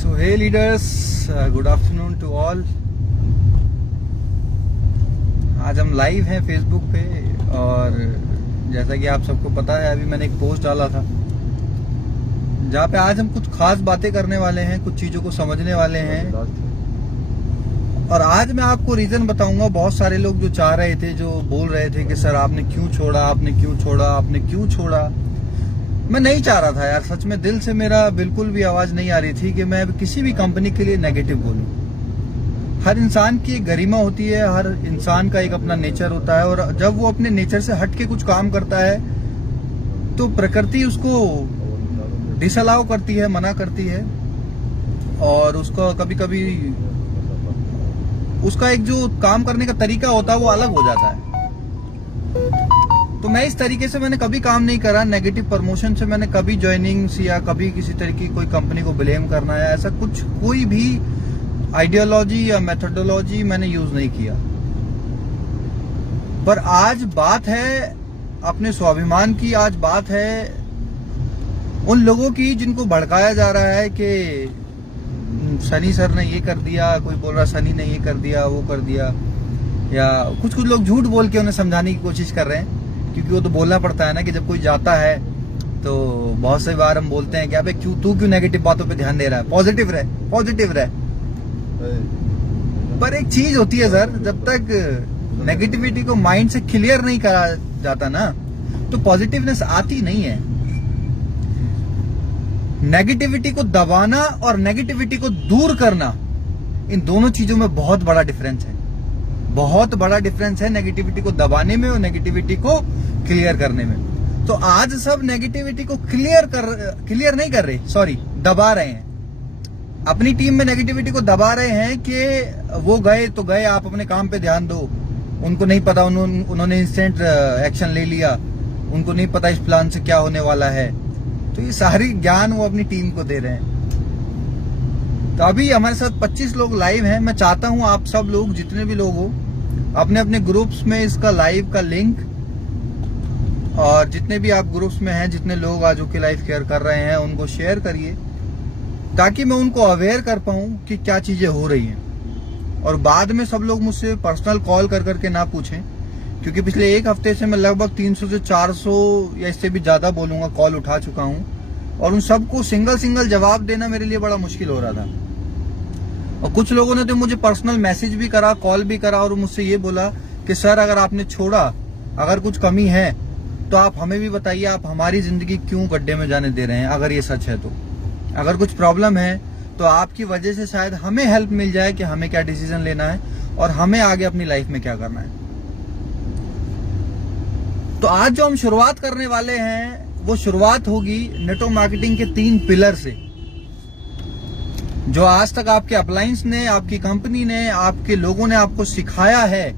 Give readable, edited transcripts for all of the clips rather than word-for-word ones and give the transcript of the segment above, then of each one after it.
So hey leaders, good afternoon to all. आज हम live हैं फेसबुक पे और जैसा कि आप सबको पता है अभी मैंने एक पोस्ट डाला था जहाँ पे आज हम कुछ खास बातें करने वाले हैं, कुछ चीजों को समझने वाले हैं। और आज मैं आपको रीजन बताऊंगा। बहुत सारे लोग जो चाह रहे थे, जो बोल रहे थे कि सर आपने क्यों छोड़ा, आपने क्यों छोड़ा, आपने क्यों छोड़ा। मैं नहीं चाह रहा था यार, सच में दिल से मेरा बिल्कुल भी आवाज नहीं आ रही थी कि मैं किसी भी कंपनी के लिए नेगेटिव बोलूं। हर इंसान की एक गरिमा होती है, हर इंसान का एक अपना नेचर होता है और जब वो अपने नेचर से हट के कुछ काम करता है तो प्रकृति उसको डिसअलाउ करती है, मना करती है और उसको कभी कभी उसका एक जो काम करने का तरीका होता है वो अलग हो जाता है। तो मैं इस तरीके से मैंने कभी काम नहीं करा। नेगेटिव प्रमोशन से मैंने कभी ज्वाइनिंग्स या कभी किसी तरह की कोई कंपनी को ब्लेम करना है, ऐसा कुछ कोई भी आइडियोलॉजी या मेथोडोलॉजी मैंने यूज नहीं किया। पर आज बात है अपने स्वाभिमान की, आज बात है उन लोगों की जिनको भड़काया जा रहा है कि सनी सर ने ये कर दिया, कोई बोल रहा सनी ने ये कर दिया, वो कर दिया, या कुछ लोग झूठ बोल के उन्हें समझाने की कोशिश कर रहे हैं। क्योंकि वो तो बोलना पड़ता है ना कि जब कोई जाता है तो बहुत से बार हम बोलते हैं कि अबे तू क्यों नेगेटिव बातों पे ध्यान दे रहा है, पॉजिटिव रहे, पॉजिटिव रहे। पर एक चीज होती है सर, जब तक नेगेटिविटी को माइंड से क्लियर नहीं करा जाता ना तो पॉजिटिवनेस आती नहीं है। नेगेटिविटी को दबाना और नेगेटिविटी को दूर करना, इन दोनों चीजों में बहुत बड़ा डिफरेंस है, बहुत बड़ा डिफरेंस है नेगेटिविटी को दबाने में और नेगेटिविटी को क्लियर करने में। तो आज सब नेगेटिविटी को क्लियर नहीं कर रहे, सॉरी, दबा रहे हैं। अपनी टीम में नेगेटिविटी को दबा रहे हैं कि वो गए तो गए, आप अपने काम पे ध्यान दो। उनको नहीं पता, उन्होंने इंस्टेंट एक्शन ले लिया, उनको नहीं पता इस प्लान से क्या होने वाला है। तो ये सारी ज्ञान वो अपनी टीम को दे रहे हैं। तो अभी हमारे साथ 25 लोग लाइव हैं। मैं चाहता हूं आप सब लोग, जितने भी लोग हो, अपने अपने ग्रुप्स में इसका लाइव का लिंक, और जितने भी आप ग्रुप्स में हैं, जितने लोग आज के लाइव शेयर कर रहे हैं, उनको शेयर करिए ताकि मैं उनको अवेयर कर पाऊं कि क्या चीजें हो रही हैं। और बाद में सब लोग मुझसे पर्सनल कॉल कर करके ना पूछें, क्योंकि पिछले एक हफ्ते से मैं लगभग 300 से 400 या इससे भी ज्यादा बोलूंगा कॉल उठा चुका हूं और उन सबको सिंगल जवाब देना मेरे लिए बड़ा मुश्किल हो रहा था। और कुछ लोगों ने तो मुझे पर्सनल मैसेज भी करा, कॉल भी करा और मुझसे ये बोला कि सर अगर आपने छोड़ा, अगर कुछ कमी है तो आप हमें भी बताइए, आप हमारी जिंदगी क्यों गड्ढे में जाने दे रहे हैं। अगर ये सच है तो, अगर कुछ प्रॉब्लम है तो आपकी वजह से शायद हमें हेल्प मिल जाए कि हमें क्या डिसीजन लेना है और हमें आगे अपनी लाइफ में क्या करना है। तो आज जो हम शुरुआत करने वाले हैं वो शुरुआत होगी नेटवर्क मार्केटिंग के 3 पिलर से, जो आज तक आपके अपलायंस ने, आपकी कंपनी ने, आपके लोगों ने आपको सिखाया है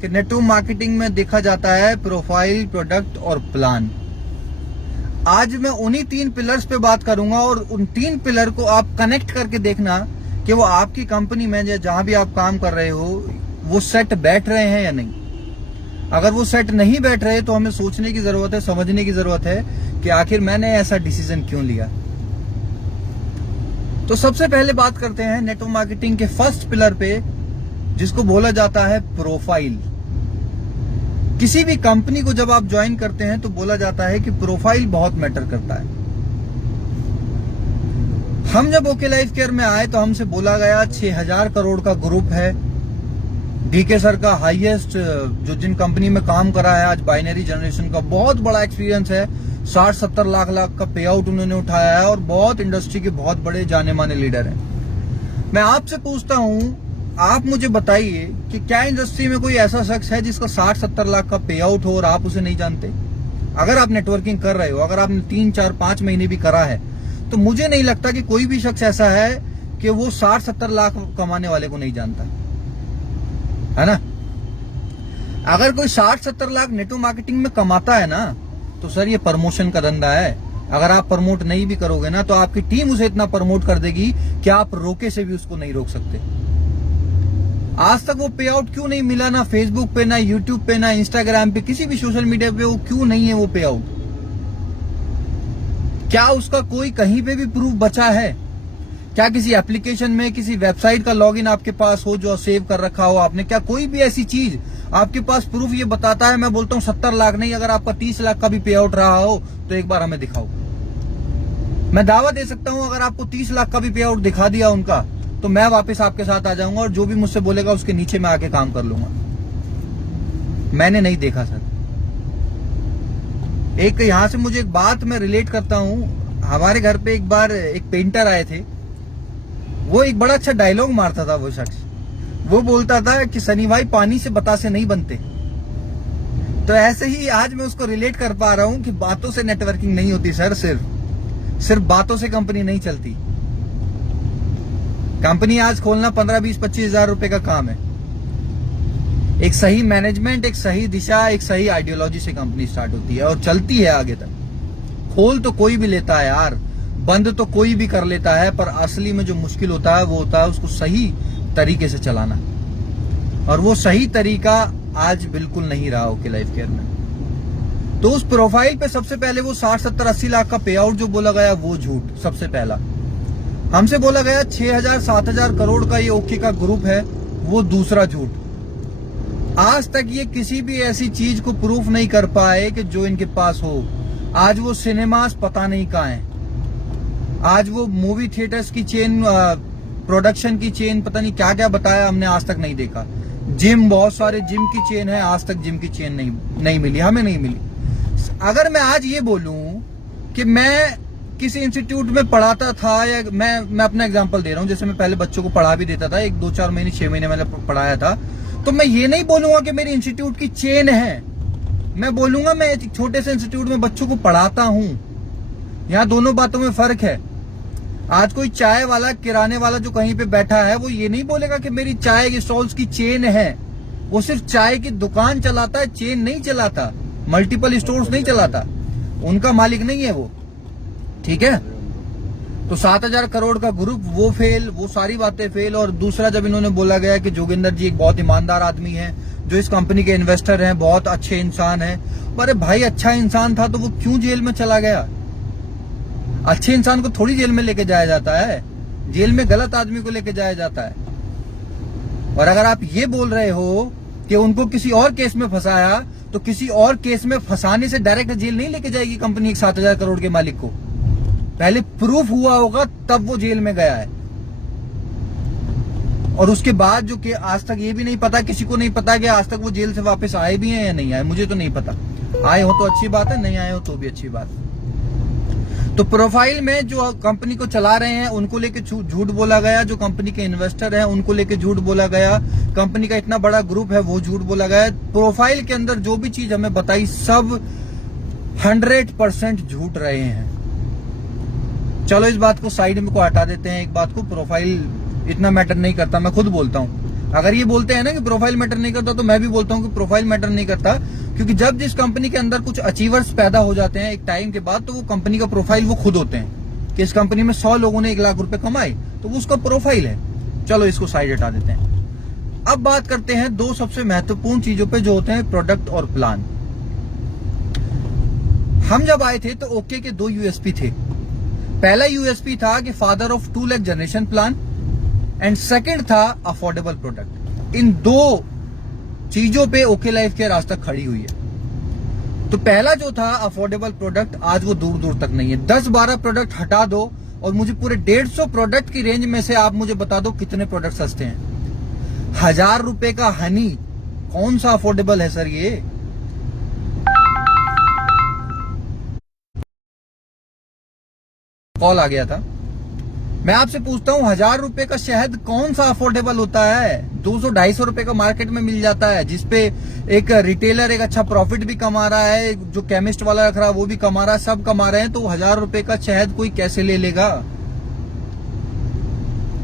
कि नेटवर्क मार्केटिंग में देखा जाता है प्रोफाइल, प्रोडक्ट और प्लान। आज मैं उन्हीं 3 पिलर्स पे बात करूंगा और उन 3 पिलर को आप कनेक्ट करके देखना कि वो आपकी कंपनी में या जहां भी आप काम कर रहे हो वो सेट बैठ रहे हैं या नहीं। अगर वो सेट नहीं बैठ रहे तो हमें सोचने की जरूरत है, समझने की जरूरत है कि आखिर मैंने ऐसा डिसीजन क्यों लिया। तो सबसे पहले बात करते हैं नेटवर्क मार्केटिंग के फर्स्ट पिलर पे, जिसको बोला जाता है प्रोफाइल। किसी भी कंपनी को जब आप ज्वाइन करते हैं तो बोला जाता है कि प्रोफाइल बहुत मैटर करता है। हम जब ओके लाइफ केयर में आए तो हमसे बोला गया 6000 करोड़ का ग्रुप है। डीके सर का हाईएस्ट, जो जिन कंपनी में काम करा है आज, बाइनरी जनरेशन का बहुत बड़ा एक्सपीरियंस है। 60-70 लाख का पे आउट उन्होंने उठाया है और बहुत इंडस्ट्री के बहुत बड़े जाने माने लीडर हैं। मैं आपसे पूछता हूं, आप मुझे बताइए कि क्या इंडस्ट्री में कोई ऐसा शख्स है जिसका 60-70 लाख का पे आउट हो और आप उसे नहीं जानते? अगर आप नेटवर्किंग कर रहे हो, अगर आपने 3-4-5 महीने भी करा है, तो मुझे नहीं लगता कि कोई भी शख्स ऐसा है कि वो 60-70 लाख कमाने वाले को नहीं जानता है ना। अगर कोई 60-70 लाख नेटवर्क मार्केटिंग में कमाता है ना तो सर ये प्रमोशन का धंधा है। अगर आप प्रमोट नहीं भी करोगे ना तो आपकी टीम उसे इतना प्रमोट कर देगी कि आप रोके से भी उसको नहीं रोक सकते। आज तक वो पे आउट क्यों नहीं मिला, ना फेसबुक पे, ना यूट्यूब पे, ना इंस्टाग्राम पे, किसी भी सोशल मीडिया पे वो क्यों नहीं है वो पे आउट? क्या उसका कोई कहीं पे भी प्रूफ बचा है? क्या किसी एप्लीकेशन में किसी वेबसाइट का लॉगिन आपके पास हो जो सेव कर रखा हो आपने? क्या कोई भी ऐसी चीज आपके पास प्रूफ ये बताता है? मैं बोलता हूं 70 लाख नहीं, अगर आपका 30 लाख का भी पे आउट रहा हो तो एक बार हमें दिखाओ। मैं दावा दे सकता हूं अगर आपको 30 लाख का भी पे आउट दिखा दिया उनका, तो मैं वापस आपके साथ आ जाऊंगा और जो भी मुझसे बोलेगा उसके नीचे मैं आके काम कर लूंगा। मैंने नहीं देखा सर। एक यहां से मुझे एक बात मैं रिलेट करता हूं। हमारे घर पे एक बार एक पेंटर आए थे, वो एक बड़ा अच्छा डायलॉग मारता था। वो शख्स वो बोलता था कि सनी भाई पानी से बतासे नहीं बनते। तो ऐसे ही आज मैं उसको रिलेट कर पा रहा हूं कि बातों से नेटवर्किंग नहीं होती सर। सिर्फ बातों से कंपनी नहीं चलती। कंपनी आज खोलना 15, 20, 25 हजार रुपए का काम है। एक सही मैनेजमेंट, एक सही दिशा, एक सही आइडियोलॉजी से कंपनी स्टार्ट होती है और चलती है आगे तक। खोल तो कोई भी लेता है यार, बंद तो कोई भी कर लेता है, पर असली में जो मुश्किल होता है वो होता है उसको सही तरीके से चलाना। और वो सही तरीका आज बिल्कुल नहीं रहा ओके लाइफ केयर में। तो उस प्रोफाइल पे सबसे पहले वो 60, 70, 80 लाख का पे आउट जो बोला गया वो झूठ। सबसे पहला हमसे बोला गया 6,000, 7,000 करोड़ का ये ओके का ग्रुप है, वो दूसरा झूठ। आज तक ये किसी भी ऐसी चीज को प्रूफ नहीं कर पाए कि जो इनके पास हो। आज वो सिनेमास पता नहीं कहाँ है, आज वो मूवी थिएटर्स की चेन, प्रोडक्शन की चेन, पता नहीं क्या क्या बताया, हमने आज तक नहीं देखा। जिम, बहुत सारे जिम की चेन है, आज तक जिम की चेन नहीं मिली, हमें नहीं मिली। अगर मैं आज ये बोलूं कि मैं किसी इंस्टीट्यूट में पढ़ाता था, या मैं अपना एग्जांपल दे रहा हूं, जैसे मैं पहले बच्चों को पढ़ा भी देता था, 1, 2, 4 महीने, 6 महीने मैंने पढ़ाया था, तो मैं ये नहीं बोलूंगा कि मेरी इंस्टीट्यूट की चेन है। मैं बोलूंगा मैं एक छोटे से इंस्टीट्यूट में बच्चों को पढ़ाता हूं। यहां दोनों बातों में फर्क है। आज कोई चाय वाला, किराने वाला जो कहीं पे बैठा है, वो ये नहीं बोलेगा कि मेरी चाय की स्टॉल्स की चेन है। वो सिर्फ चाय की दुकान चलाता है, चेन नहीं चलाता, मल्टीपल स्टोर्स नहीं चलाता, उनका मालिक नहीं है वो। ठीक है, तो 7,000 करोड़ का ग्रुप वो फेल, वो सारी बातें फेल। और दूसरा, जब इन्होंने बोला गया कि जोगिंदर जी एक बहुत ईमानदार आदमी है, जो इस कंपनी के इन्वेस्टर हैं, बहुत अच्छे इंसान हैं। अरे भाई, अच्छा इंसान था तो वो क्यों जेल में चला गया? अच्छे इंसान को थोड़ी जेल में लेके जाया जाता है, जेल में गलत आदमी को लेके जाया जाता है। और अगर आप ये बोल रहे हो कि उनको किसी और केस में फंसाया, तो किसी और केस में फंसाने से डायरेक्ट जेल नहीं लेके जाएगी कंपनी 7,000 करोड़ के मालिक को। पहले प्रूफ हुआ होगा तब वो जेल में गया है। और उसके बाद जो कि आज तक ये भी नहीं पता, किसी को नहीं पता कि आज तक वो जेल से वापस आए भी हैं या नहीं आए। मुझे तो नहीं पता, आए हो तो अच्छी बात है, नहीं आए हो तो भी अच्छी बात है। तो प्रोफाइल में जो कंपनी को चला रहे हैं उनको लेके झूठ बोला गया, जो कंपनी के इन्वेस्टर हैं उनको लेके झूठ बोला गया, कंपनी का इतना बड़ा ग्रुप है वो झूठ बोला गया। प्रोफाइल के अंदर जो भी चीज हमें बताई सब 100% झूठ रहे हैं। चलो इस बात को साइड में को हटा देते हैं। एक बात को, प्रोफाइल इतना मैटर नहीं करता, मैं खुद बोलता हूं। अगर ये बोलते हैं ना कि प्रोफाइल मैटर नहीं करता, तो मैं भी बोलता हूं कि प्रोफाइल मैटर नहीं करता। क्योंकि जब जिस कंपनी के अंदर कुछ अचीवर्स पैदा हो जाते हैं एक टाइम के बाद, तो वो कंपनी का प्रोफाइल वो खुद होते हैं कि इस कंपनी में 100 लोगों ने 1 लाख रुपए कमाए, तो वो उसका प्रोफाइल है। चलो इसको साइड हटा देते हैं। अब बात करते हैं 2 सबसे महत्वपूर्ण चीजों पे, जो होते हैं प्रोडक्ट और प्लान। हम जब आए थे तो ओके के 2 यूएसपी थे। पहला यूएसपी था कि father of 2 lakh generation plan, and second था अफोर्डेबल प्रोडक्ट। इन 2 चीजों पे ओके लाइफ केयर आज तक खड़ी हुई है। तो पहला जो था अफोर्डेबल प्रोडक्ट, आज वो दूर दूर तक नहीं है। 10-12 प्रोडक्ट हटा दो और मुझे पूरे 150 प्रोडक्ट की रेंज में से आप मुझे बता दो कितने प्रोडक्ट सस्ते हैं। 1,000 रुपए का हनी कौन सा अफोर्डेबल है सर? ये कॉल आ गया था। मैं आपसे पूछता हूं, 1,000 रुपए का शहद कौन सा अफोर्डेबल होता है? 200-250 रुपए का मार्केट में मिल जाता है, जिसपे एक रिटेलर एक अच्छा प्रॉफिट भी कमा रहा है, जो केमिस्ट वाला रख रहा है वो भी कमा रहा है, सब कमा रहे हैं। तो 1,000 रुपए का शहद कोई कैसे ले लेगा?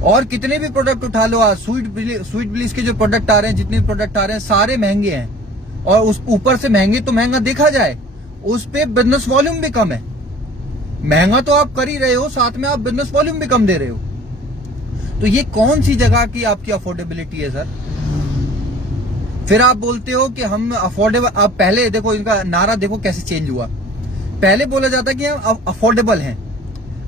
और कितने भी प्रोडक्ट उठा लो, आज स्वीट ब्लिस के जो प्रोडक्ट आ रहे हैं, जितने प्रोडक्ट आ रहे हैं सारे महंगे हैं। और उस ऊपर से महंगे तो महंगा देखा जाए, उस पे बिजनेस वॉल्यूम भी कम है। महंगा तो आप कर ही रहे हो, साथ में आप बिजनेस वॉल्यूम भी कम दे रहे हो। तो ये कौन सी जगह की आपकी अफोर्डेबिलिटी है सर? फिर आप बोलते हो कि हम अफोर्डेबल। अब पहले देखो, इनका नारा देखो कैसे चेंज हुआ। पहले बोला जाता कि हम अफोर्डेबल हैं,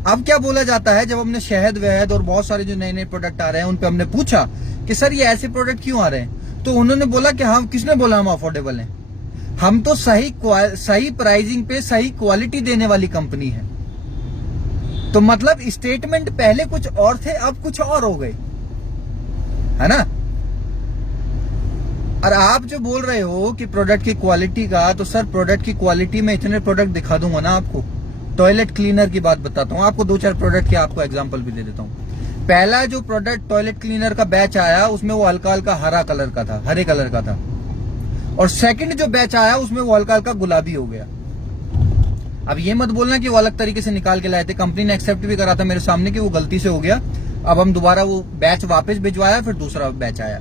अब क्या बोला जाता है, जब हमने शहद वहद और बहुत सारे जो नए नए प्रोडक्ट आ रहे हैं उन पे हमने पूछा कि सर ये ऐसे प्रोडक्ट क्यों आ रहे हैं, तो उन्होंने बोला कि हम, किसने बोला हम अफोर्डेबल हैं, हम तो सही प्राइसिंग पे सही क्वालिटी देने वाली कंपनी है। तो मतलब स्टेटमेंट पहले कुछ और थे, अब कुछ और हो गए, है ना। और आप जो बोल रहे हो कि प्रोडक्ट की क्वालिटी का, तो सर प्रोडक्ट की क्वालिटी में इतने प्रोडक्ट दिखा दूंगा ना आपको। टॉयलेट क्लीनर की बात बताता हूँ आपको, 2-4 प्रोडक्ट के आपको एग्जांपल भी दे देता हूँ। पहला जो प्रोडक्ट टॉयलेट क्लीनर का बैच आया उसमें वो हल्का हल्का हरे कलर का था, और सेकंड जो बैच आया उसमें वो हल्का हल्का गुलाबी हो गया। अब ये मत बोलना कि वो अलग तरीके से निकाल के लाए थे, कंपनी ने एक्सेप्ट भी करा था मेरे सामने कि वो गलती से हो गया। अब हम दोबारा वो बैच वापस भिजवाया, फिर दूसरा बैच आया,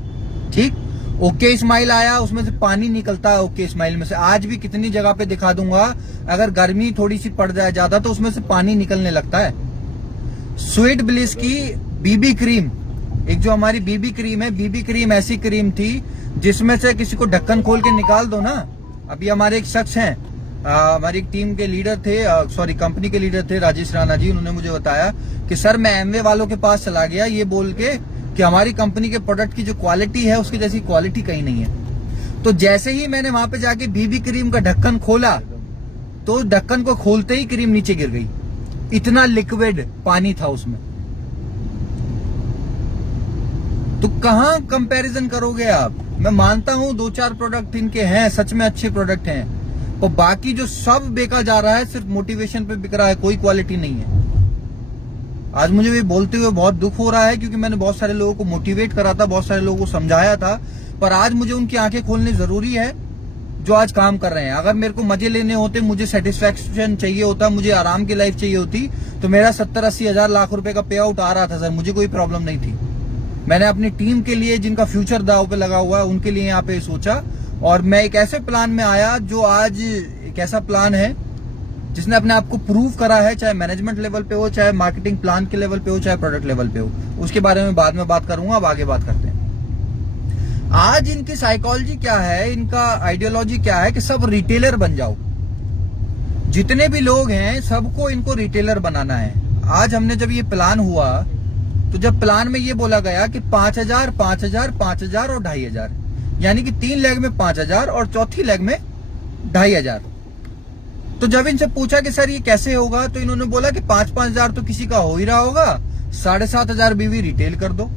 ठीक। ओके स्माइल आया, उसमें से पानी निकलता है ओके स्माइल में से, आज भी कितनी जगह पे दिखा दूंगा, अगर गर्मी थोड़ी सी पड़ जाए ज्यादा तो उसमें से पानी निकलने लगता है। स्वीट ब्लिस की बीबी क्रीम, एक जो हमारी बीबी क्रीम है, बीबी क्रीम ऐसी क्रीम थी जिसमें से किसी को ढक्कन खोल के निकाल दो ना। अभी हमारे एक शख्स हैं, हमारी एक टीम के लीडर थे, सॉरी कंपनी के लीडर थे, राजेश राणा जी, उन्होंने मुझे बताया कि सर मैं एमवे वालों के पास चला गया ये बोल के कि हमारी कंपनी के प्रोडक्ट की जो क्वालिटी है उसकी जैसी क्वालिटी कहीं नहीं है। तो जैसे ही मैंने वहां पे जाके बीबी क्रीम का ढक्कन खोला तो ढक्कन को खोलते ही क्रीम नीचे गिर गई, इतना लिक्विड पानी था उसमें। तो कहां कंपैरिजन करोगे आप। मैं मानता हूं 2-4 प्रोडक्ट इनके हैं, सच में अच्छे प्रोडक्ट हैं, और बाकी जो सब बेका जा रहा है सिर्फ मोटिवेशन पे बिक रहा है, कोई क्वालिटी नहीं है। आज मुझे भी बोलते हुए बहुत दुख हो रहा है क्योंकि मैंने बहुत सारे लोगों को मोटिवेट करा था, बहुत सारे लोगों को समझाया था, पर आज मुझे उनकी आंखें खोलनी जरूरी है जो आज काम कर रहे हैं। अगर मेरे को मजे लेने होते, मुझे सेटिस्फेक्शन चाहिए होता, मुझे आराम की लाइफ चाहिए होती, तो मेरा 70-80 हजार लाख रुपए का पे आउट आ रहा था सर, मुझे कोई प्रॉब्लम नहीं थी। मैंने अपनी टीम के लिए, जिनका फ्यूचर दाव पे लगा हुआ है, उनके लिए यहाँ पे सोचा, और मैं एक ऐसे प्लान में आया जो आज एक ऐसा प्लान है जिसने अपने आप को प्रूव करा है, चाहे मैनेजमेंट लेवल पे हो, चाहे मार्केटिंग प्लान के लेवल पे हो, चाहे प्रोडक्ट लेवल पे हो। उसके बारे में बाद में बात करूंगा, अब आगे बात करते हैं। आज इनकी साइकोलॉजी क्या है, इनका आइडियोलॉजी क्या है कि सब रिटेलर बन जाओ। जितने भी लोग हैं सबको इनको रिटेलर बनाना है। आज हमने जब ये प्लान हुआ तो जब प्लान में ये बोला गया कि 5,000, 5,000, 5,000 और 2,500, यानी कि 3 लेग में 5,000 और चौथी लेग में 2,500। तो जब इनसे पूछा कि सर ये कैसे होगा, तो इन्होंने बोला कि 5,000 तो किसी का हो ही रहा होगा, 7,500 बीवी रिटेल कर दो।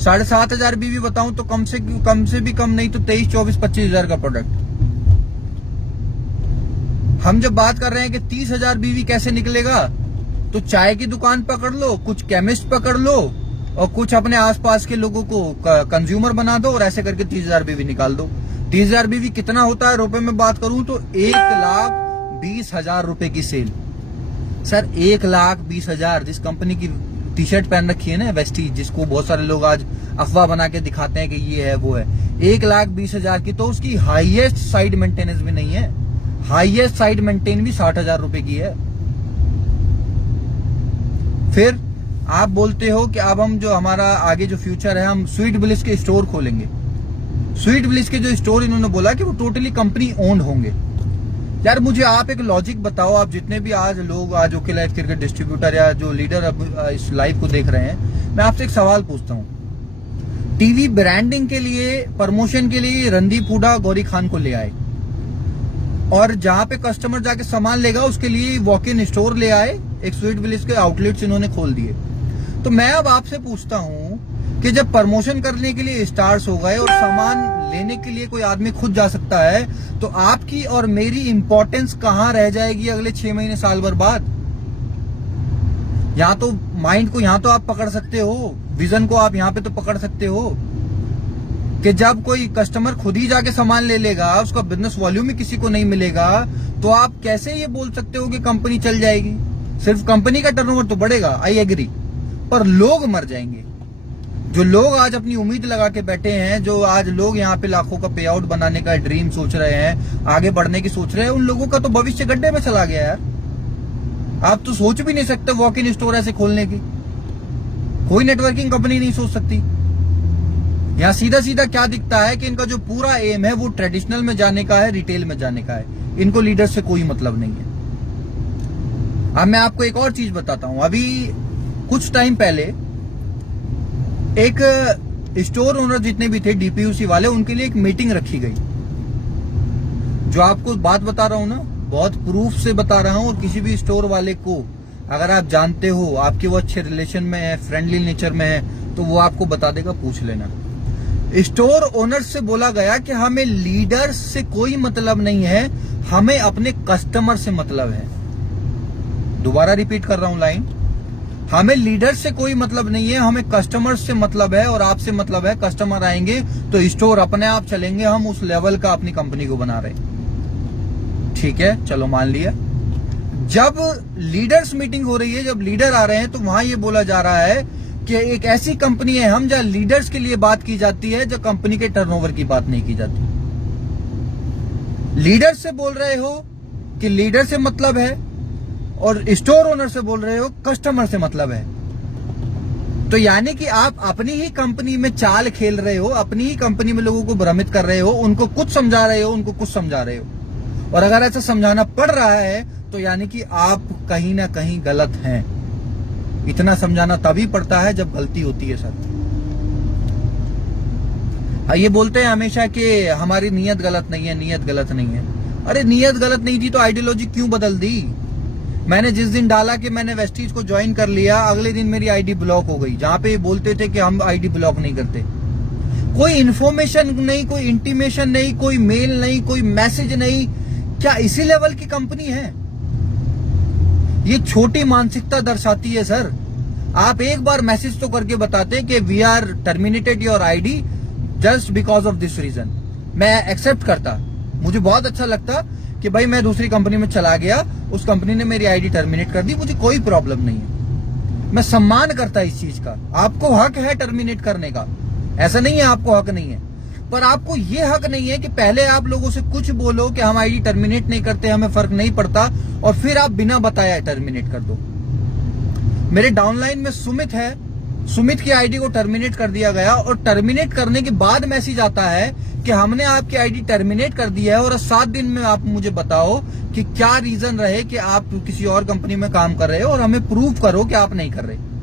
7,500 बीवी बताऊं तो कम से भी कम नहीं तो 23, 24, 25,000 का प्रोडक्ट। हम जब बात कर रहे हैं कि 30,000 बीवी कैसे निकलेगा, तो चाय की दुकान पकड़ लो, कुछ केमिस्ट पकड़ लो, और कुछ अपने आसपास के लोगों को कंज्यूमर बना दो, और ऐसे करके 30,000 बीवी निकाल दो। 30,000 बीवी कितना होता है रुपए में बात करूं तो 1,20,000 रुपए की सेल। सर 1,20,000, जिस कंपनी की टी शर्ट पहन रखी है ना वेस्टीज, जिसको बहुत सारे लोग आज अफवाह बना के दिखाते हैं कि ये है वो है, 1,20,000 की, तो उसकी हाईएस्ट साइड मेंटेनेंस भी नहीं है। हाईएस्ट साइड मेंटेन भी 60,000 रुपए की है। फिर आप बोलते हो कि अब हम जो हमारा आगे जो फ्यूचर है, हम स्वीट ब्लिस के स्टोर खोलेंगे। स्वीट ब्लिस के जो स्टोर इन्होंने बोला कि वो टोटली कंपनी ओन्ड होंगे। यार मुझे आप एक लॉजिक बताओ, आप जितने भी आज लोग आज ओके लाइफ क्रिकेट डिस्ट्रीब्यूटर या जो लीडर इस लाइव को देख रहे हैं, मैं आपसे एक सवाल पूछता हूं। टीवी ब्रांडिंग के लिए, प्रमोशन के लिए रणदीप हुड्डा गौरी खान को ले आए, और जहां पे कस्टमर जाके सामान लेगा उसके लिए वॉक इन स्टोर ले आए, एक स्वीट ब्लिस के आउटलेट्स इन्होंने खोल दिए। तो मैं अब आपसे पूछता हूं कि जब प्रमोशन करने के लिए स्टार्स हो गए और सामान लेने के लिए कोई आदमी खुद जा सकता है, तो आपकी और मेरी इंपॉर्टेंस कहां रह जाएगी अगले 6 महीने साल भर बाद। यहां तो माइंड को यहां तो आप पकड़ सकते हो, विजन को आप यहां पे तो पकड़ सकते हो कि जब कोई कस्टमर खुद ही जाके सामान ले लेगा, उसका बिजनेस वॉल्यूम ही किसी को नहीं मिलेगा, तो आप कैसे ये बोल सकते हो कि कंपनी चल जाएगी। सिर्फ कंपनी का टर्नओवर तो बढ़ेगा, आई एग्री, पर लोग मर जाएंगे। जो लोग आज अपनी उम्मीद लगा के बैठे हैं, जो आज लोग यहाँ पे लाखों का पे आउट बनाने का ड्रीम सोच रहे हैं, आगे बढ़ने की सोच रहे हैं, उन लोगों का तो भविष्य गड्ढे में चला गया यार। आप तो सोच भी नहीं सकते वॉक इन स्टोर ऐसे खोलने की, कोई नेटवर्किंग कंपनी नहीं सोच सकती। यहाँ सीधा सीधा क्या दिखता है कि इनका जो पूरा एम है वो ट्रेडिशनल में जाने का है, रिटेल में जाने का है। इनको लीडर से कोई मतलब नहीं है। अब मैं आपको एक और चीज बताता हूं। अभी कुछ टाइम पहले एक स्टोर ओनर जितने भी थे डीपीयूसी वाले, उनके लिए एक मीटिंग रखी गई। जो आपको बात बता रहा हूं ना, बहुत प्रूफ से बता रहा हूं। और किसी भी स्टोर वाले को अगर आप जानते हो, आपके वो अच्छे रिलेशन में है, फ्रेंडली नेचर में है, तो वो आपको बता देगा, पूछ लेना। स्टोर ओनर से बोला गया कि हमें लीडर्स से कोई मतलब नहीं है, हमें अपने कस्टमर से मतलब है। दोबारा रिपीट कर रहा हूं लाइन, हमें लीडर से कोई मतलब नहीं है, हमें कस्टमर से मतलब है। और आपसे मतलब है, कस्टमर आएंगे तो स्टोर अपने आप चलेंगे। हम उस लेवल का अपनी कंपनी को बना रहे हैं। ठीक है, चलो मान लिया। जब लीडर्स मीटिंग हो रही है, जब लीडर आ रहे हैं, तो वहां ये बोला जा रहा है कि एक ऐसी कंपनी है हम, जहां लीडर्स के लिए बात की जाती है, जो कंपनी के टर्नओवर की बात नहीं की जाती। लीडर से बोल रहे हो कि लीडर से मतलब है, और स्टोर ओनर से बोल रहे हो कस्टमर से मतलब है। तो यानी कि आप अपनी ही कंपनी में चाल खेल रहे हो, अपनी ही कंपनी में लोगों को भ्रमित कर रहे हो, उनको कुछ समझा रहे हो, उनको कुछ समझा रहे हो। और अगर ऐसा समझाना पड़ रहा है तो यानी कि आप कहीं ना कहीं गलत हैं। इतना समझाना तभी पड़ता है जब गलती होती है सर। ये बोलते हैं हमेशा कि हमारी नीयत गलत नहीं है, नीयत गलत नहीं है। अरे नीयत गलत नहीं थी तो आइडियोलॉजी क्यों बदल दी? मैंने जिस दिन डाला कि मैंने वेस्टीज को ज्वाइन कर लिया, अगले दिन मेरी आईडी ब्लॉक हो गई। जहां पे ये बोलते थे कि हम आईडी ब्लॉक नहीं करते। कोई इन्फॉर्मेशन नहीं, कोई इंटीमेशन नहीं, कोई मेल नहीं, कोई मैसेज नहीं। क्या इसी लेवल की कंपनी है? ये छोटी मानसिकता दर्शाती है सर। आप एक बार मैसेज तो करके बताते कि we are terminated your ID just because of this reason, मैं एक्सेप्ट करता। मुझे बहुत अच्छा लगता कि भाई मैं दूसरी कंपनी में चला गया, उस कंपनी ने मेरी आईडी टर्मिनेट कर दी, मुझे कोई प्रॉब्लम नहीं है। मैं सम्मान करता इस चीज का। आपको हक है टर्मिनेट करने का, ऐसा नहीं है आपको हक नहीं है। पर आपको ये हक नहीं है कि पहले आप लोगों से कुछ बोलो कि हम आईडी टर्मिनेट नहीं करते, हमें फर्क नहीं पड़ता, और फिर आप बिना बताया टर्मिनेट कर दो। मेरे डाउनलाइन में सुमित है, सुमित की आईडी को टर्मिनेट कर दिया गया, और टर्मिनेट करने के बाद मैसेज आता है कि हमने आपकी आईडी टर्मिनेट कर दी है, और 7 दिन में आप मुझे बताओ कि क्या रीजन रहे कि आप किसी और कंपनी में काम कर रहे हो, और हमें प्रूव करो कि आप नहीं कर रहे।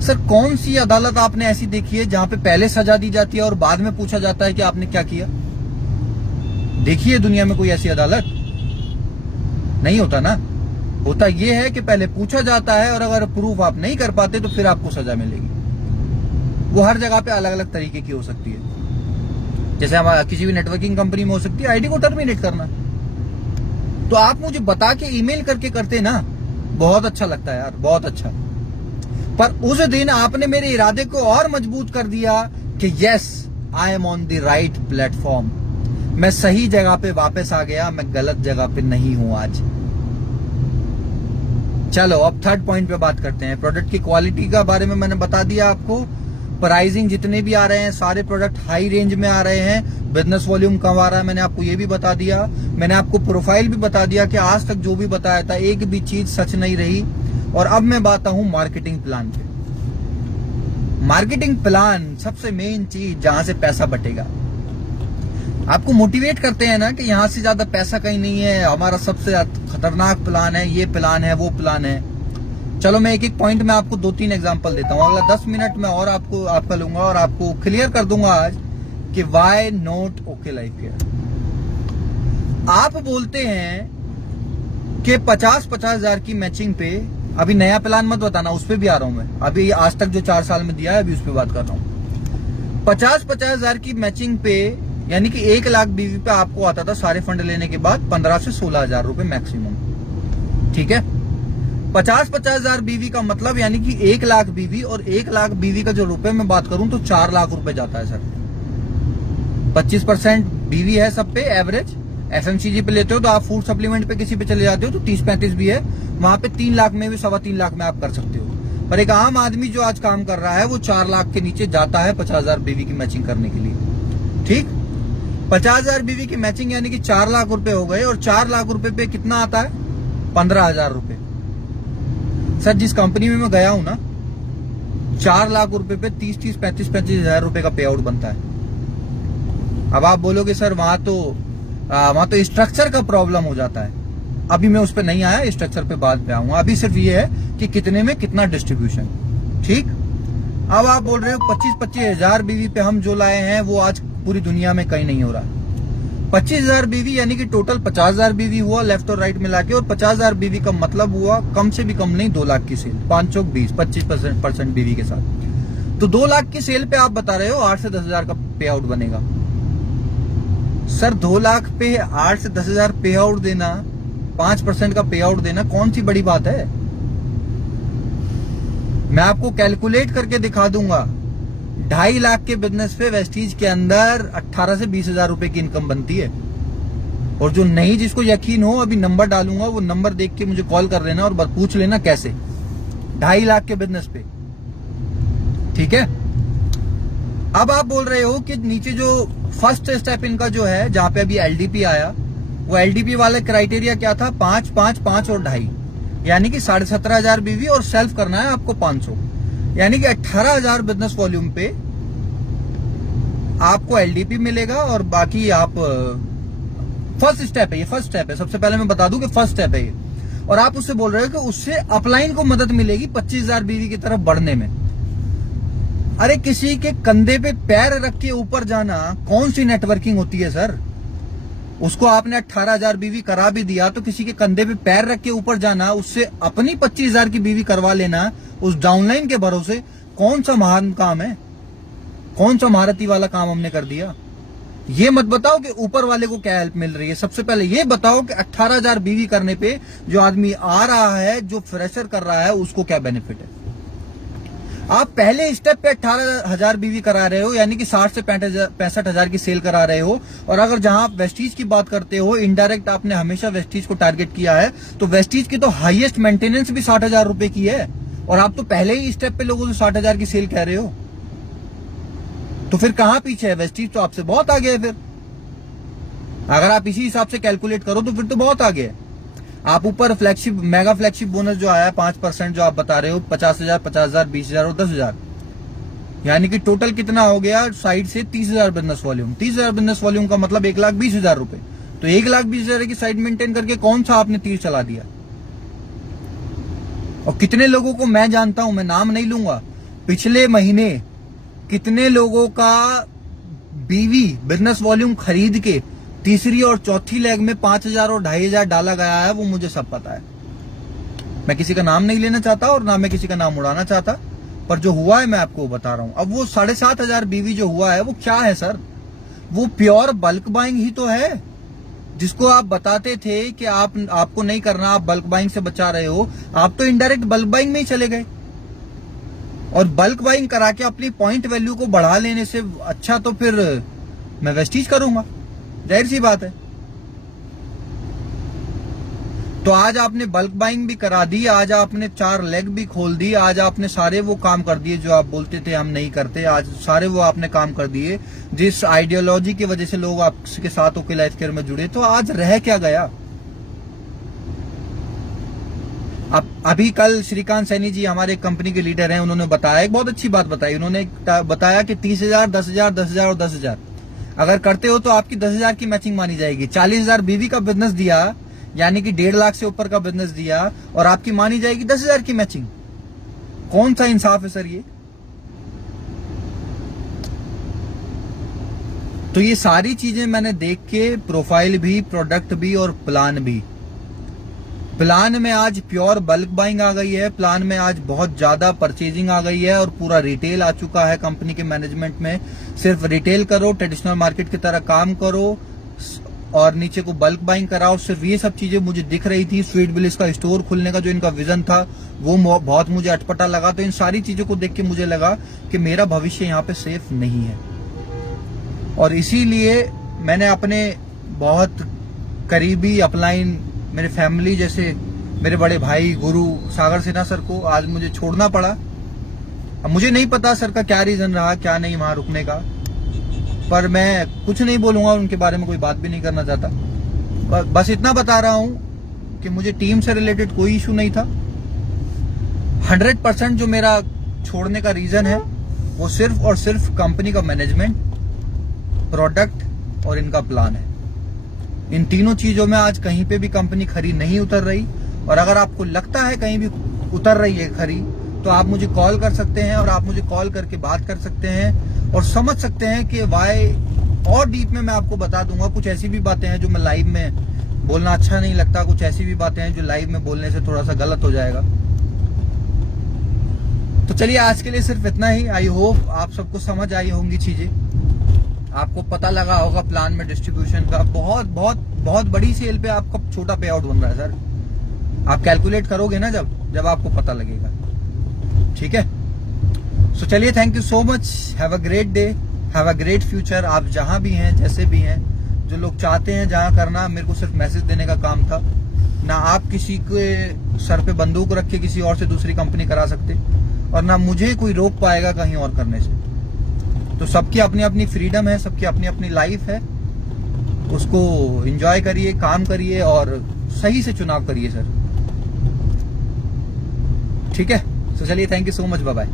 सर कौन सी अदालत आपने ऐसी देखी है जहां पे पहले सजा दी जाती है और बाद में पूछा जाता है कि आपने क्या किया? देखिए दुनिया में कोई ऐसी अदालत नहीं होता ना। होता यह है कि पहले पूछा जाता है, और अगर प्रूफ आप नहीं कर पाते तो फिर आपको सजा मिलेगी। वो हर जगह पे अलग अलग तरीके की हो सकती है। जैसे हमारा किसी भी नेटवर्किंग कंपनी में हो सकती है आईडी को टर्मिनेट करना। तो आप मुझे बता के ईमेल करके करते ना, बहुत अच्छा लगता है यार, बहुत अच्छा। पर उस दिन आपने मेरे इरादे को और मजबूत कर दिया कि yes I am on the right platform. मैं सही जगह पे वापस आ गया, मैं गलत जगह पे नहीं हूं आज। चलो अब थर्ड पॉइंट पे बात करते हैं। प्रोडक्ट की क्वालिटी का बारे में मैंने बता दिया आपको। प्राइसिंग जितने भी आ रहे हैं सारे प्रोडक्ट हाई रेंज में आ रहे हैं। बिजनेस वॉल्यूम कम आ रहा है, मैंने आपको ये भी बता दिया। मैंने आपको प्रोफाइल भी बता दिया कि आज तक जो भी बताया था एक भी चीज सच नहीं रही। और अब मैं बात हूं मार्केटिंग प्लान पे। मार्केटिंग प्लान सबसे मेन चीज जहां से पैसा बटेगा। आपको मोटिवेट करते हैं ना कि यहां से ज्यादा पैसा कहीं नहीं है, हमारा सबसे खतरनाक प्लान है, ये प्लान है, वो प्लान है। चलो मैं एक एक पॉइंट में आपको 2-3 एग्जांपल देता हूं। अगला 10 मिनट में और आपका लूंगा और आपको क्लियर कर दूंगा आज कि why not okay life care. आप बोलते हैं कि 50-50 हजार की मैचिंग पे, अभी नया प्लान मत बताना, उस पर भी आ रहा हूं मैं। अभी आज तक जो 4 साल में दिया है अभी उस पर बात कर रहा हूं। 50-50 हजार की मैचिंग पे यानी कि 1 लाख बीवी पे आपको आता था सारे फंड लेने के बाद 15 से 16 हजार रुपए मैक्सिमम। ठीक है, 50-50 हजार बीवी का मतलब यानी कि 1 लाख बीवी, और 1 लाख बीवी का जो रुपए में बात करूं तो 4 लाख रुपए जाता है सर। 25% बीवी है सब पे एवरेज। एफएमसीजी पे लेते हो तो आप फूड सप्लीमेंट पे किसी पे चले जाते हो तो 30-35 भी है, वहां पे 3 लाख में भी 3.25 लाख में आप कर सकते हो। पर एक आम आदमी जो आज काम कर रहा है वो 4 लाख के नीचे जाता है 50 हजार बीवी की मैचिंग करने के लिए। ठीक, 50 हजार बीवी की मैचिंग यानी कि 4 लाख रुपए हो गए, और 4 लाख रुपए पे कितना आता है? 15 हजार रुपए। सर जिस कंपनी में मैं गया हूं ना, 4 लाख रुपए पे 30-30, 35-35 हजार रुपए का पे आउट बनता है। अब आप बोलोगे सर वहां तो स्ट्रक्चर का प्रॉब्लम हो जाता है। अभी मैं उस पर नहीं आया, स्ट्रक्चर पे बाद में आऊंगा। अभी सिर्फ ये है कि कितने में कितना डिस्ट्रीब्यूशन। ठीक, अब आप बोल रहे हो 25-25 हजार बीवी पे हम जो लाए हैं वो आज पूरी दुनिया में कहीं नहीं हो रहा। 25,000 बीवी यानी कि टोटल 50,000 बीवी हुआ लेफ्ट और राइट मिला के, और 50,000 बीवी का मतलब हुआ कम से भी कम नहीं 2 लाख की सेल, 5 चौक 20, 25% बीवी के साथ। तो 2 लाख की सेल पे आप बता रहे हो 8 से 10 हजार का पे आउट बनेगा। सर 2 लाख पे 8 से 10 हजार पे आउट देना, 5% का पे आउट देना कौन सी बड़ी बात है? मैं आपको कैलकुलेट करके दिखा दूंगा। 2.5 लाख के बिजनेस पे वेस्टीज के अंदर 18 से 20 हजार रुपए की इनकम बनती है। और जो नहीं, जिसको यकीन हो, अभी नंबर डालूंगा, वो नंबर देख के मुझे कॉल कर लेना और पूछ लेना कैसे। 2.5 लाख के बिजनेस पे, ठीक है। अब आप बोल रहे हो कि नीचे जो फर्स्ट स्टेप इनका जो है, जहां पे अभी एलडीपी आया, वो एलडीपी वाला क्राइटेरिया क्या था? 5, 5, 5 और 2.5, यानी कि 17,500 बीवी, और सेल्फ करना है आपको 500, यानी कि 18,000 बिजनेस वॉल्यूम पे आपको एलडीपी मिलेगा। और बाकी आप फर्स्ट स्टेप है, ये फर्स्ट स्टेप है। सबसे पहले मैं बता दूं कि फर्स्ट स्टेप है ये। और आप उससे बोल रहे हो कि उससे अपलाइन को मदद मिलेगी 25,000 बीवी की तरफ बढ़ने में। अरे किसी के कंधे पे पैर रख के ऊपर जाना कौन सी नेटवर्किंग होती है सर? उसको आपने 18,000 बीवी करा भी दिया, तो किसी के कंधे पे पैर रख के ऊपर जाना, उससे अपनी 25,000 की बीवी करवा लेना उस डाउनलाइन के भरोसे, कौन सा महान काम है? कौन सा महारती वाला काम हमने कर दिया? ये मत बताओ कि ऊपर वाले को क्या हेल्प मिल रही है। सबसे पहले ये बताओ कि 18,000 बीवी करने पे जो आदमी आ रहा है, जो फ्रेशर कर रहा है, उसको क्या बेनिफिट है। आप पहले स्टेप पे 18,000 बीवी करा रहे हो, यानी कि 60 से 65,000 की सेल करा रहे हो। और अगर जहां आप वेस्टीज की बात करते हो, इनडायरेक्ट आपने हमेशा वेस्टीज को टारगेट किया है, तो वेस्टीज की तो हाईएस्ट मेंटेनेंस भी 60,000 रुपए की है, और आप तो पहले ही स्टेप पे लोगों से 60,000 की सेल कह रहे हो। तो फिर कहां पीछे है? वेस्टीज तो आपसे बहुत आगे है। फिर अगर आप इसी हिसाब से कैलकुलेट करो तो फिर तो बहुत आगे है। आप ऊपर फ्लैगशिप, मेगा फ्लैगशिप बोनस जो आया 5% जो आप बता रहे हो, 50,000, 50,000, 20,000 और 10,000, यानी कि टोटल कितना हो गया साइड से? 30,000 बिजनेस वॉल्यूम। 30,000 बिजनेस वॉल्यूम का मतलब 1,20,000 रुपए। तो 1,20,000 की साइड मेंटेन करके कौन सा आपने तीर चला दिया? और कितने लोगों को मैं जानता हूं, मैं नाम नहीं लूंगा, पिछले महीने कितने लोगों का बीवी बिजनेस वॉल्यूम खरीद के तीसरी और चौथी लेग में 5,000 और 2,500 डाला गया है, वो मुझे सब पता है। मैं किसी का नाम नहीं लेना चाहता और ना मैं किसी का नाम उड़ाना चाहता, पर जो हुआ है मैं आपको बता रहा हूं। अब वो 7,500 बीवी जो हुआ है वो क्या है सर? वो प्योर बल्क बाइंग ही तो है, जिसको आप बताते थे कि आपको नहीं करना, आप बल्क बाइंग से बचा रहे हो। आप तो इनडायरेक्ट बल्क बाइंग में ही चले गए, और बल्क बाइंग करा के अपनी पॉइंट वैल्यू को बढ़ा लेने से अच्छा तो फिर मैं वेस्टीज करूंगा, जाहिर सी बात है। तो आज आपने बल्क बाइंग भी करा दी, आज आपने 4 लेग भी खोल दी, आज आपने सारे वो काम कर दिए जो आप बोलते थे हम नहीं करते, आज सारे वो आपने काम कर दिए जिस आइडियोलॉजी की वजह से लोग आपके साथ ओके लाइफ केयर में जुड़े। तो आज रह क्या गया? अभी कल श्रीकांत सैनी जी हमारे कंपनी के लीडर हैं, उन्होंने बताया, एक बहुत अच्छी बात बताई। उन्होंने बताया कि 30,000, 10,000, 10,000 और 10,000 अगर करते हो तो आपकी 10,000 की मैचिंग मानी जाएगी। 40,000 बीवी का बिजनेस दिया, यानी कि 1.5 लाख से ऊपर का बिजनेस दिया, और आपकी मानी जाएगी 10,000 की मैचिंग। कौन सा इंसाफ है सर ये? तो ये सारी चीजें मैंने देख के, प्रोफाइल भी, प्रोडक्ट भी और प्लान भी, प्लान में आज प्योर बल्क बाइंग आ गई है, प्लान में आज बहुत ज्यादा परचेजिंग आ गई है, और पूरा रिटेल आ चुका है कंपनी के मैनेजमेंट में। सिर्फ रिटेल करो, ट्रेडिशनल मार्केट की तरह काम करो, और नीचे को बल्क बाइंग कराओ। सिर्फ ये सब चीजें मुझे दिख रही थी। स्वीट विलेज का स्टोर खुलने का जो इनका विजन था वो बहुत मुझे अटपटा लगा। तो इन सारी चीजों को देख के मुझे लगा कि मेरा भविष्य यहाँ पे सेफ नहीं है, और इसीलिए मैंने अपने बहुत करीबी अपलाइन, मेरे फैमिली जैसे मेरे बड़े भाई गुरु सागर सिन्हा सर को आज मुझे छोड़ना पड़ा। अब मुझे नहीं पता सर का क्या रीजन रहा, क्या नहीं वहां रुकने का, पर मैं कुछ नहीं बोलूंगा, उनके बारे में कोई बात भी नहीं करना चाहता। बस इतना बता रहा हूं कि मुझे टीम से रिलेटेड कोई इशू नहीं था। 100% जो मेरा छोड़ने का रीजन है वो सिर्फ और सिर्फ कंपनी का मैनेजमेंट, प्रोडक्ट और इनका प्लान है। इन तीनों चीजों में आज कहीं पे भी कंपनी खरी नहीं उतर रही, और अगर आपको लगता है कहीं भी उतर रही है खरी, तो आप मुझे कॉल कर सकते हैं, और आप मुझे कॉल करके बात कर सकते हैं और समझ सकते हैं कि वाई, और डीप में मैं आपको बता दूंगा। कुछ ऐसी भी बातें हैं जो मैं लाइव में बोलना अच्छा नहीं लगता, कुछ ऐसी भी बातें हैं जो लाइव में बोलने से थोड़ा सा गलत हो जाएगा। तो चलिए आज के लिए सिर्फ इतना ही। आई होप आप सबको समझ आई होंगी चीजें, आपको पता लगा होगा प्लान में डिस्ट्रीब्यूशन का। बहुत बहुत बहुत बड़ी सेल पे आपका छोटा पे आउट बन रहा है सर। आप कैलकुलेट करोगे ना जब आपको पता लगेगा। ठीक है, सो चलिए, thank you so much, have a great day, have a great future. आप जहां भी हैं, जैसे भी हैं, जो लोग चाहते हैं जहां करना, मेरे को सिर्फ मैसेज देने का काम था ना। आप किसी के सर पे बंदूक रख के किसी और से दूसरी कंपनी करा सकते, और ना मुझे कोई रोक पाएगा कहीं और करने से। तो सबकी अपनी अपनी फ्रीडम है, सबकी अपनी अपनी लाइफ है, उसको एंजॉय करिए, काम करिए और सही से चुनाव करिए सर। ठीक है, तो चलिए, thank you so much, bye bye.